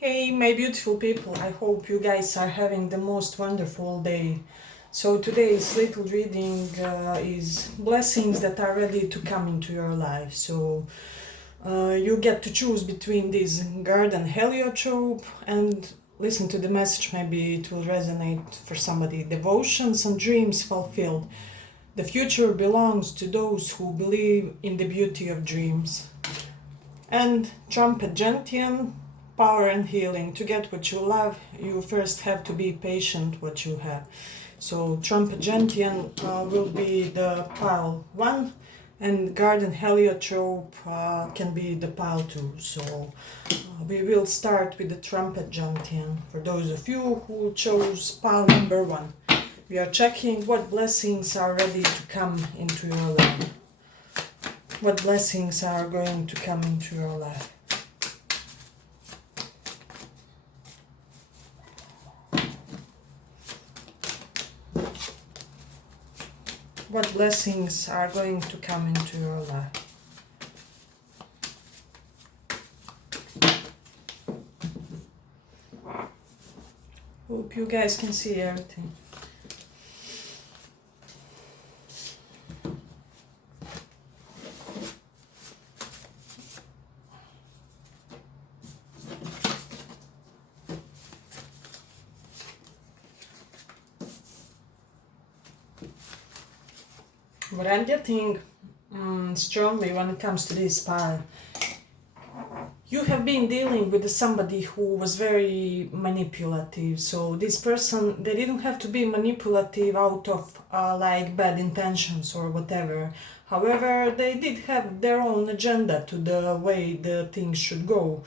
Hey, my beautiful people, I hope you guys are having the most wonderful day. So, today's little reading is blessings that are ready to come into your life. So, you get to choose between this garden heliotrope and listen to the message. Maybe it will resonate for somebody. Devotions and dreams fulfilled. The future belongs to those who believe in the beauty of dreams. And trumpet gentian, power and healing. To get what you love, you first have to be patient what you have. So trumpet gentian will be the pile 1, and garden heliotrope can be the pile 2. So we will start with the trumpet gentian. For those of you who chose pile number 1, we are checking what blessings are ready to come into your life. What blessings are going to come into your life? What blessings are going to come into your life? Hope you guys can see everything. What I'm getting strongly when it comes to this pile, you have been dealing with somebody who was very manipulative. So this person, they didn't have to be manipulative out of like bad intentions or whatever. However, they did have their own agenda to the way the things should go,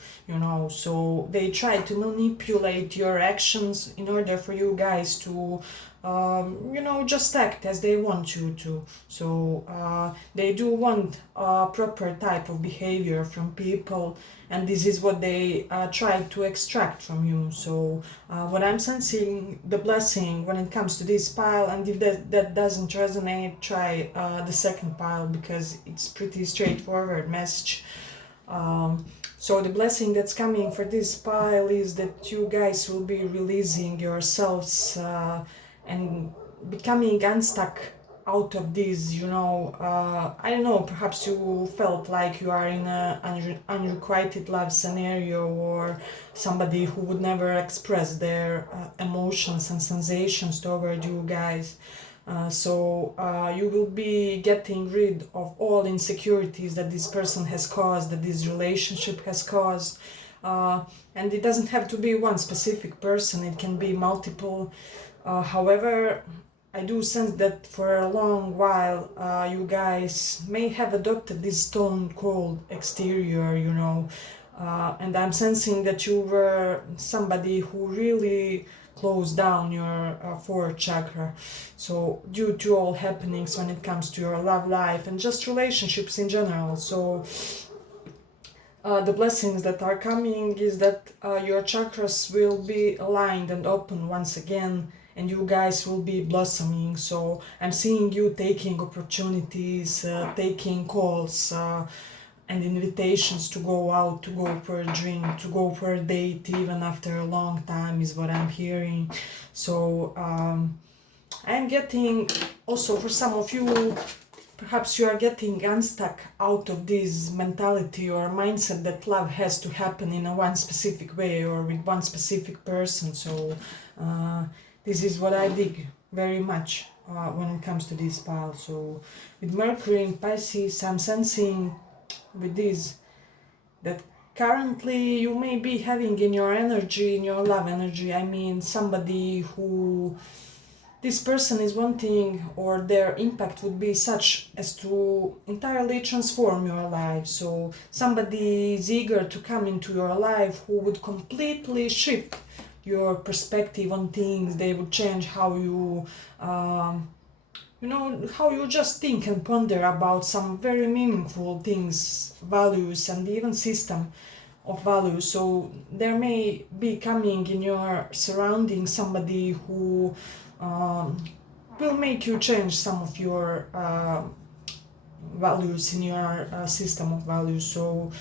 So they try to manipulate your actions in order for you guys to just act as they want you to. So they do want a proper type of behavior from people, and this is what they try to extract from you. So what I'm sensing, the blessing when it comes to this pile, and if that doesn't resonate, try the second pile, because it's pretty straightforward message. So the blessing that's coming for this pile is that you guys will be releasing yourselves and becoming unstuck out of this, I don't know, perhaps you felt like you are in an unrequited love scenario, or somebody who would never express their emotions and sensations toward you guys. So you will be getting rid of all insecurities that this person has caused, that this relationship has caused. And it doesn't have to be one specific person, it can be multiple. However, I do sense that for a long while you guys may have adopted this stone cold exterior, and I'm sensing that you were somebody who really closed down your fourth chakra. So due to all happenings when it comes to your love life and just relationships in general. So the blessings that are coming is that your chakras will be aligned and open once again, and you guys will be blossoming. So I'm seeing you taking opportunities, taking calls and invitations to go out, to go for a drink, to go for a date even after a long time is what I'm hearing. So I'm getting also, for some of you, perhaps you are getting unstuck out of this mentality or mindset that love has to happen in a one specific way or with one specific person. So this is what I dig very much when it comes to this pile. So with Mercury in Pisces, I'm sensing with this that currently you may be having in your energy, in your love energy, I mean somebody who this person is wanting, or their impact would be such as to entirely transform your life. So somebody is eager to come into your life who would completely shift your perspective on things. They would change how you how you just think and ponder about some very meaningful things, values, and even system of values. So there may be coming in your surroundings somebody who will make you change some of your values in your system of values. So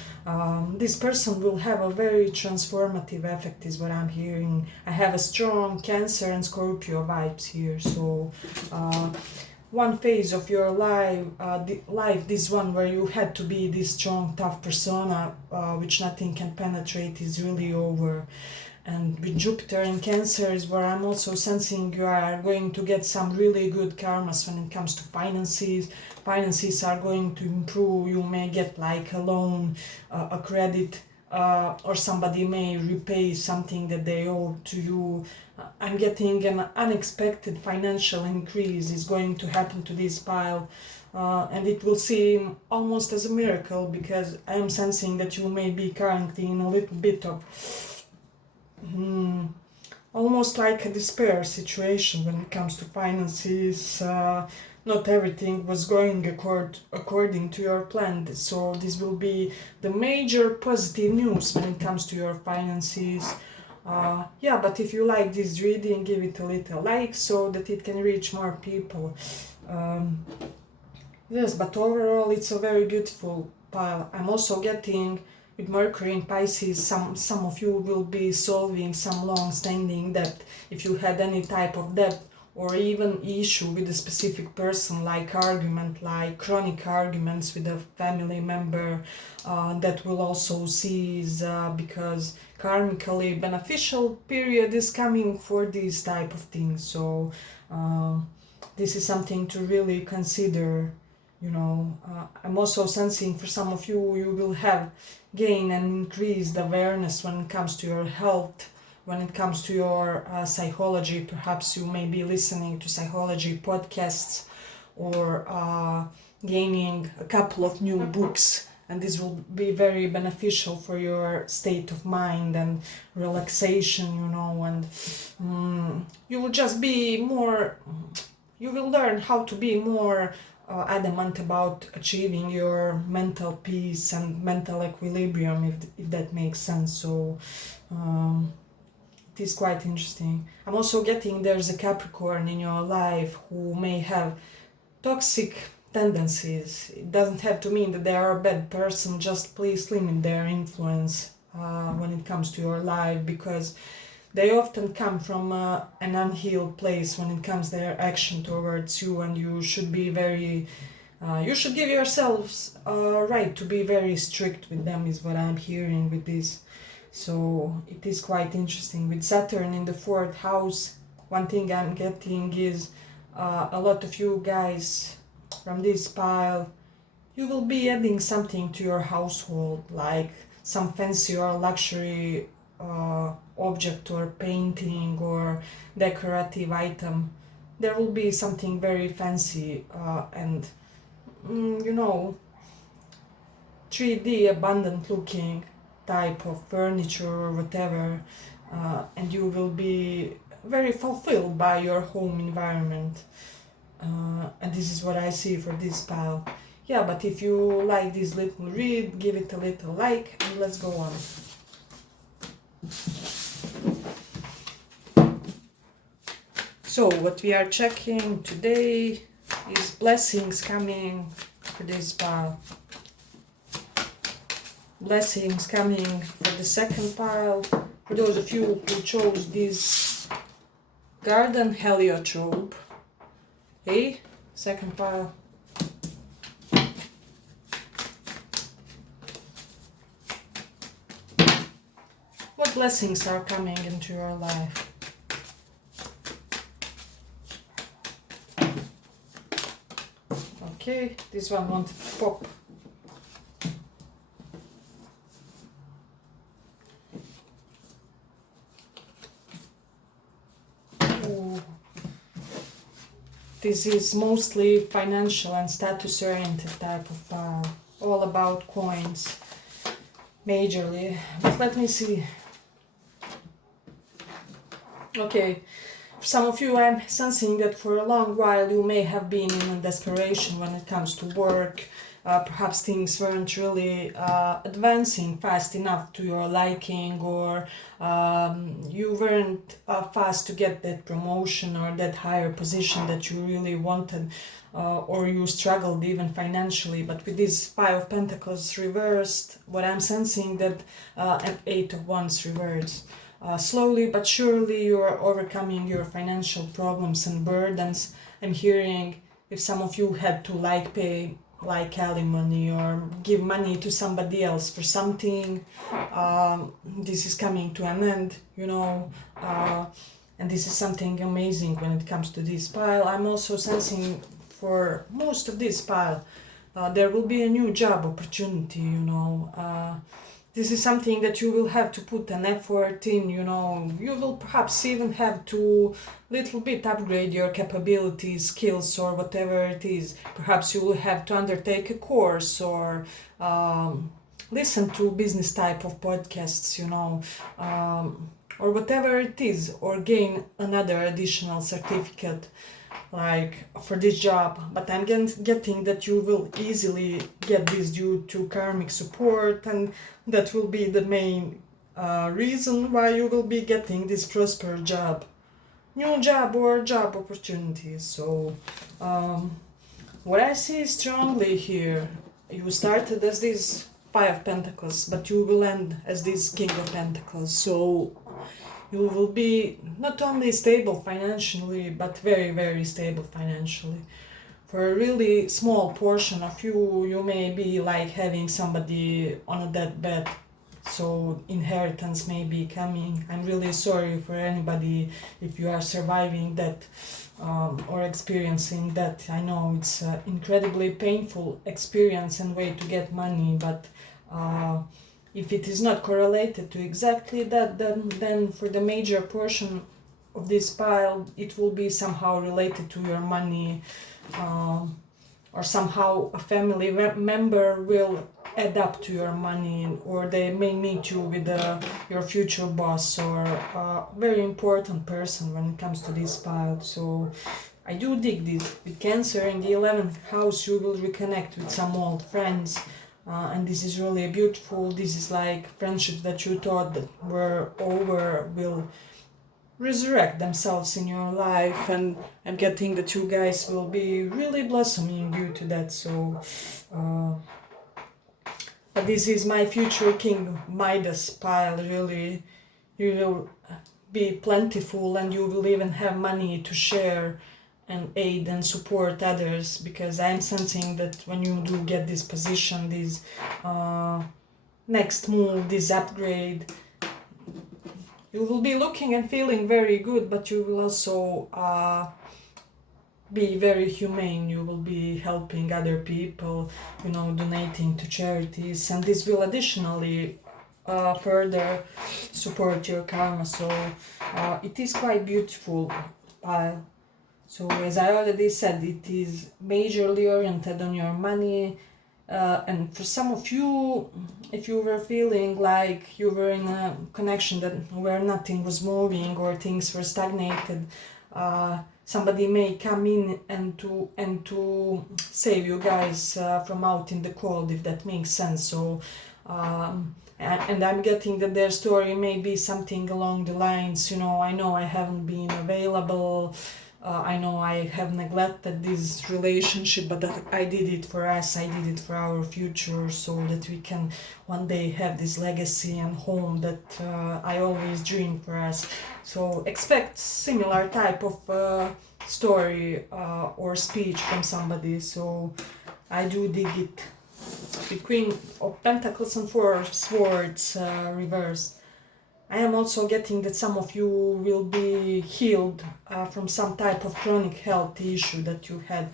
this person will have a very transformative effect, is what I'm hearing. I have a strong Cancer and Scorpio vibes here. So one phase of your life, this one where you had to be this strong, tough persona, which nothing can penetrate, is really over. And with Jupiter in Cancer is where I'm also sensing you are going to get some really good karmas when it comes to finances. Finances are going to improve. You may get like a loan, a credit, or somebody may repay something that they owe to you. I'm getting an unexpected financial increase is going to happen to this pile. And it will seem almost as a miracle, because I am sensing that you may be currently in a little bit of almost like a despair situation when it comes to finances. Not everything was going according to your plan, so this will be the major positive news when it comes to your finances. Yeah, but if you like this reading, give it a little like so that it can reach more people. Yes, but overall it's a very beautiful pile. I'm also getting with Mercury in Pisces, some of you will be solving some long-standing debt. If you had any type of debt or even issue with a specific person, like argument, like chronic arguments with a family member, that will also cease, because karmically beneficial period is coming for these type of things. So this is something to really consider. I'm also sensing for some of you, you will have gain and increased awareness when it comes to your health, when it comes to your psychology. Perhaps you may be listening to psychology podcasts, or gaining a couple of new books, and this will be very beneficial for your state of mind and relaxation, and you will just be more, you will learn how to be more adamant about achieving your mental peace and mental equilibrium, if that makes sense. So it is quite interesting. I'm also getting there's a Capricorn in your life who may have toxic tendencies. It doesn't have to mean that they are a bad person, just please limit their influence when it comes to your life, because they often come from an unhealed place when it comes their action towards you, and you should be very, you should give yourselves a right to be very strict with them, is what I'm hearing with this. So it is quite interesting. With Saturn in the 4th house, one thing I'm getting is a lot of you guys from this pile, you will be adding something to your household, like some fancy or luxury object or painting or decorative item. There will be something very fancy and 3D abundant looking type of furniture or whatever, and you will be very fulfilled by your home environment, and this is what I see for this pile. Yeah, but if you like this little read, give it a little like, and let's go on. So what we are checking today is blessings coming for this pile. Blessings coming for the second pile. For those of you who chose this garden heliotrope. Okay, second pile. What blessings are coming into your life? Okay, this one wanted to pop. Ooh. This is mostly financial and status oriented type of pile. All about coins, majorly. But let me see. Okay, for some of you, I'm sensing that for a long while you may have been in a desperation when it comes to work, perhaps things weren't really advancing fast enough to your liking, or you weren't fast to get that promotion or that higher position that you really wanted, or you struggled even financially. But with this Five of Pentacles reversed, what I'm sensing that an Eight of Wands reversed. Slowly but surely you are overcoming your financial problems and burdens. I'm hearing if some of you had to pay alimony or give money to somebody else for something, this is coming to an end, and this is something amazing when it comes to this pile. I'm also sensing for most of this pile there will be a new job opportunity, this is something that you will have to put an effort in, you will perhaps even have to little bit upgrade your capabilities, skills, or whatever it is. Perhaps you will have to undertake a course, or listen to business type of podcasts, or whatever it is, or gain another additional certificate for this job. But I'm getting that you will easily get this due to karmic support, and that will be the main reason why you will be getting this prosper job, new job or job opportunities. So what I see strongly here, you started as this Five of Pentacles, but you will end as this King of Pentacles. So you will be not only stable financially, but very, very stable financially. For a really small portion of you, you may be having somebody on a deathbed, so inheritance may be coming. I'm really sorry for anybody if you are surviving that or experiencing that. I know it's an incredibly painful experience and way to get money, but if it is not correlated to exactly that, then for the major portion of this pile, it will be somehow related to your money, or somehow a family member will add up to your money, or they may meet you with your future boss or a very important person when it comes to this pile. So I do dig this. With Cancer in the 11th house, you will reconnect with some old friends. And this is really beautiful. This is friendships that you thought that were over will resurrect themselves in your life, and I'm getting that you guys will be really blossoming due to that. So but this is my future King Midas pile. Really, you will be plentiful, and you will even have money to share and aid and support others, because I'm sensing that when you do get this position, this next move, this upgrade, you will be looking and feeling very good, but you will also be very humane. You will be helping other people, donating to charities, and this will additionally further support your karma. So it is quite beautiful. So as I already said, it is majorly oriented on your money, and for some of you, if you were feeling like you were in a connection where nothing was moving or things were stagnated, somebody may come in and to save you guys from out in the cold, if that makes sense. So and I'm getting that their story may be something along the lines, I know I haven't been available, I know I have neglected this relationship, but that I did it for us, I did it for our future, so that we can one day have this legacy and home that I always dreamed for us. So expect similar type of story or speech from somebody. So I do dig it. The Queen of Pentacles and Four of Swords reversed. I am also getting that some of you will be healed from some type of chronic health issue that you had.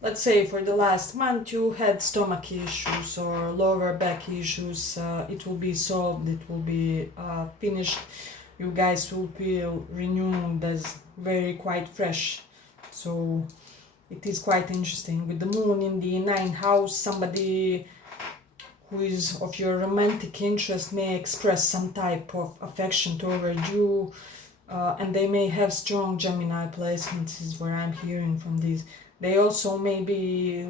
Let's say for the last month you had stomach issues or lower back issues. It will be solved, it will be finished. You guys will feel renewed as very quite fresh. So it is quite interesting. With the moon in the 9th house, somebody who is of your romantic interest may express some type of affection toward you, and they may have strong Gemini placements, is what I'm hearing from these. They also may be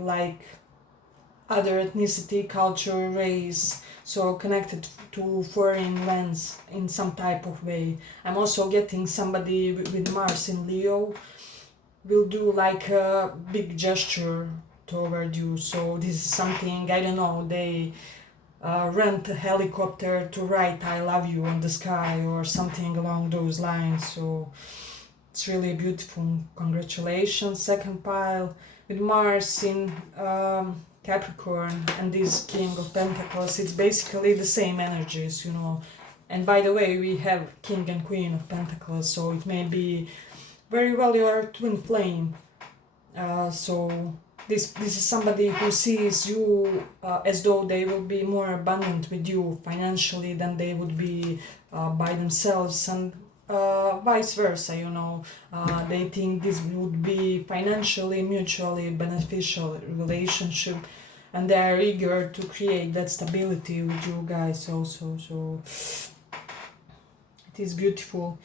other ethnicity, culture, race, so connected to foreign lands in some type of way. I'm also getting somebody with Mars in Leo will do like a big gesture toward you. So this is something, I don't know, they rent a helicopter to write I love you on the sky or something along those lines. So it's really beautiful. Congratulations. Second pile with Mars in Capricorn and this King of Pentacles. It's basically the same energies, you know. And by the way, we have King and Queen of Pentacles, so it may be very well your twin flame. So this is somebody who sees you as though they will be more abundant with you financially than they would be by themselves, and vice versa, you know. They think this would be financially mutually beneficial relationship, and they are eager to create that stability with you guys also. So it is beautiful.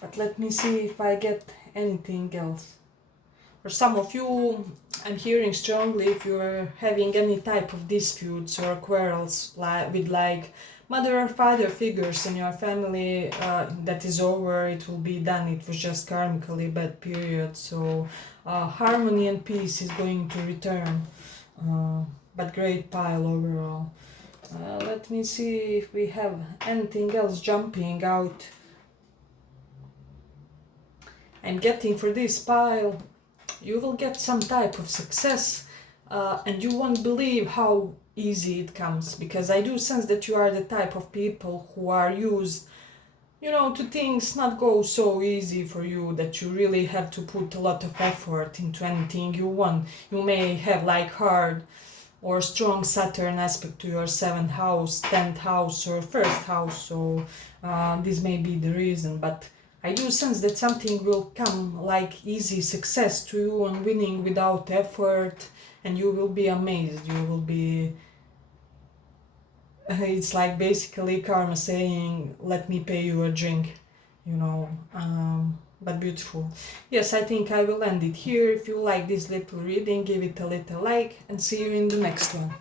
But let me see if I get anything else. For some of you, I'm hearing strongly if you're having any type of disputes or quarrels with like mother or father figures in your family, that is over, it will be done, it was just karmically bad period. So harmony and peace is going to return, but great pile overall. Let me see if we have anything else jumping out. I'm getting for this pile, you will get some type of success, and you won't believe how easy it comes, because I do sense that you are the type of people who are used, you know, to things not go so easy for you, that you really have to put a lot of effort into anything you want. You may have like hard or strong Saturn aspect to your 7th house, 10th house or 1st house, so this may be the reason, but I do sense that something will come like easy success to you and winning without effort, and you will be amazed. You will be, it's like basically karma saying, let me pay you a drink, you know, but beautiful. Yes, I think I will end it here. If you like this little reading, give it a little like, and see you in the next one.